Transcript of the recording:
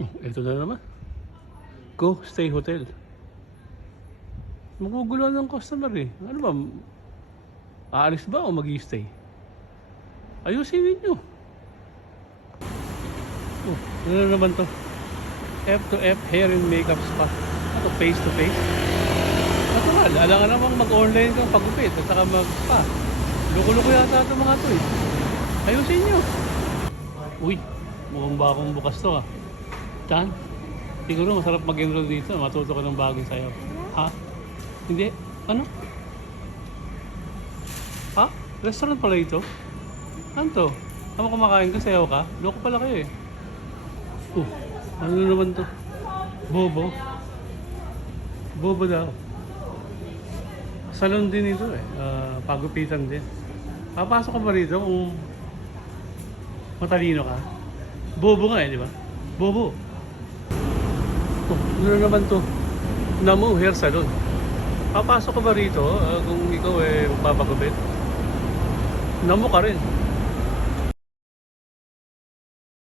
Ito na naman. Go Stay Hotel. Maguguluhan ng customer eh. Ano ba? Aalis ba o mag-i-stay? Ayusin ninyo. Ano na naman to? F to F Hair and Makeup Spa. Ano, face to face? Natural, alam ka namang mag-online kang pagupit at saka mag-spa. Loko-loko yata ito mga to eh. Ayusin nyo. Uy, mukhang bagong bukas to ah. Chan, siguro masarap mag-enroll dito. Matuto ka ng bagong sayo. Ha? Hindi? Ano? Ha? Restaurant pala ito? Ano to? Tama kumakain ka, sayaw ka? Loko pala kayo eh. Ano naman to? Bobo? Bobo daw. Salon din ito eh. Pagupitan din. Papasok ka ba rito kung matalino ka? Bobo nga eh, di ba? Bobo. Ano naman to? Namu Hair Salon. Papasok ka ba rito kung ikaw eh magpapagupit? Namu ka rin.